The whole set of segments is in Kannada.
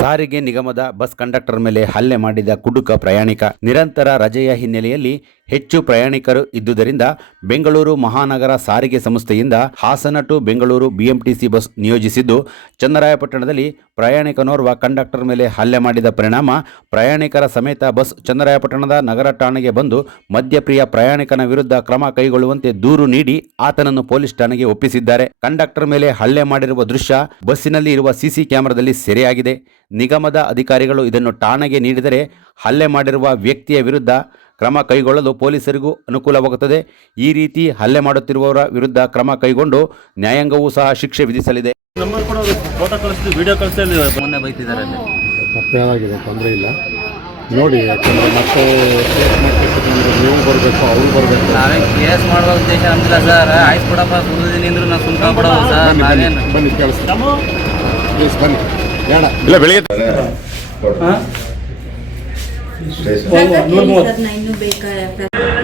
ಸಾರಿಗೆ ನಿಗಮದ ಬಸ್ ಕಂಡಕ್ಟರ್ ಮೇಲೆ ಹಲ್ಲೆ ಮಾಡಿದ ಕುಡುಕ ಪ್ರಯಾಣಿಕ. ನಿರಂತರ ರಜೆಯ ಹಿನ್ನೆಲೆಯಲ್ಲಿ ಹೆಚ್ಚು ಪ್ರಯಾಣಿಕರು ಇದ್ದುದರಿಂದ ಬೆಂಗಳೂರು ಮಹಾನಗರ ಸಾರಿಗೆ ಸಂಸ್ಥೆಯಿಂದ Hassan to Bengaluru BMTC bus ನಿಯೋಜಿಸಿದ್ದು, ಚನ್ನರಾಯಪಟ್ಟಣದಲ್ಲಿ ಪ್ರಯಾಣಿಕನೋರ್ವ ಕಂಡಕ್ಟರ್ ಮೇಲೆ ಹಲ್ಲೆ ಮಾಡಿದ ಪರಿಣಾಮ ಪ್ರಯಾಣಿಕರ ಸಮೇತ ಬಸ್ ಚನ್ನರಾಯಪಟ್ಟಣದ ನಗರ ಠಾಣೆಗೆ ಬಂದು ಮದ್ಯಪ್ರಿಯ ಪ್ರಯಾಣಿಕನ ವಿರುದ್ಧ ಕ್ರಮ ಕೈಗೊಳ್ಳುವಂತೆ ದೂರು ನೀಡಿ ಆತನನ್ನು ಪೊಲೀಸ್ ಠಾಣೆಗೆ ಒಪ್ಪಿಸಿದ್ದಾರೆ. ಕಂಡಕ್ಟರ್ ಮೇಲೆ ಹಲ್ಲೆ ಮಾಡಿರುವ ದೃಶ್ಯ ಬಸ್ಸಿನಲ್ಲಿ ಇರುವ ಸಿಸಿ ಕ್ಯಾಮೆರಾದಲ್ಲಿ ಸೆರೆಯಾಗಿದೆ. ನಿಗಮದ ಅಧಿಕಾರಿಗಳು ಇದನ್ನು ಠಾಣೆಗೆ ನೀಡಿದರೆ ಹಲ್ಲೆ ಮಾಡಿರುವ ವ್ಯಕ್ತಿಯ ವಿರುದ್ಧ ಕ್ರಮ ಕೈಗೊಳ್ಳಲು ಪೊಲೀಸರಿಗೂ ಅನುಕೂಲವಾಗುತ್ತದೆ. ಈ ರೀತಿ ಹಲ್ಲೆ ಮಾಡುತ್ತಿರುವವರ ವಿರುದ್ಧ ಕ್ರಮ ಕೈಗೊಂಡು ನ್ಯಾಯಾಂಗವೂ ಸಹ ಶಿಕ್ಷೆ ವಿಧಿಸಲಿದೆ. ನಂಬರ್ ಫೋಟೋ ಕಳಿಸ್ತೀವಿ ವಿಡಿಯೋ ಕಳಿಸ್ತೀವಿ ಮೊನ್ನೆ ಬೈತಿದ್ದಾರೆ ಅಲ್ಲಿ. ತಪ್ಪೇನಾಗಿದೆ ತೊಂದರೆ ಇಲ್ಲ. ನೋಡಿ ಯಾಕಂದರೆ ಮತ್ತೆ ಕೇಸ್ ಮಾಡ್ಕೊಳ್ಬೇಕು ನೀವು ಬರಬೇಕು ಅವ್ರು ಬರಬೇಕು. ನಾವೇನ್ ಕೇಸ್ ಮಾಡುವ ಉದ್ದೇಶ ನಮ್ದಿಲ್ಲ ಸರ್. ಆಯ್ತು ಸುಮ್ಮನೆ ನಾವು ಸರ್. ನಾವೇನು ಬನ್ನಿ ಪ್ಲೀಸ್ ಬನ್ನಿ. ಬೇಡ. ಇನ್ನೂ ಬೇಕಾ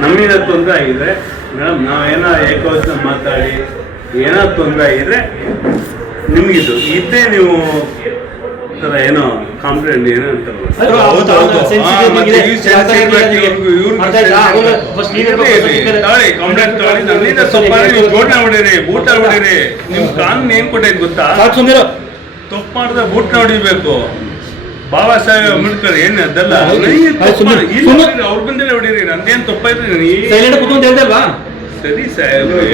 ನಮ್ಮಿಂದ ತೊಂದರೆ ಆಗಿದ್ರೆ ಮೇಡಮ್ ನಾವೇನೋ ಏಕವಚನ ಮಾತಾಡಿ ಏನೋ ತೊಂದರೆ ಆಗಿದ್ರೆ ನಿಮಗಿದು ಇದ್ದೇ ನೀವು ಥರ ಏನೋ ಕಾಂಪ್ಲೇಂಟ್ ಏನೋ ಅಂತ ಕಂಪ್ಲೇಂಟ್ ಸ್ವಲ್ಪ ನೀವು ಜೋಡಣೆ ಹೊಡೀರಿ ಬೂಟ ಹೊಡೀರಿ ನಿಮ್ ಕಾನೂನು ಏನ್ ಕೊಟ್ಟೈತೆ ಗೊತ್ತಾ ತಪ್ಪು ಮಾಡಿದ್ರೆ ಬೂಟ್ ಹೊಡಿಬೇಕು ಬಾಬಾ ಸಾಹೇಬ್ ಅಂಬೇಡ್ಕರ್ ಏನ್ ಅದಲ್ಲ? ತಪ್ಪು ಅವ್ರ ಬಂದಿಲ್ಲ ಹೊಡೀರಿ. ನಂದೇನ್ ತಪ್ಪಾಯ್ತು ಇದ್ರಿ ಸೈಲೆಂಟ್ ಕೂತು ಅಂತ ಹೇಳ್ದಲ್ವಾ ಸರಿ ಸಾಹೇಬ್ರೆ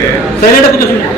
ಸೈಲೆಂಟ್ ಕೂತು ಸುಮ್ಮನೆ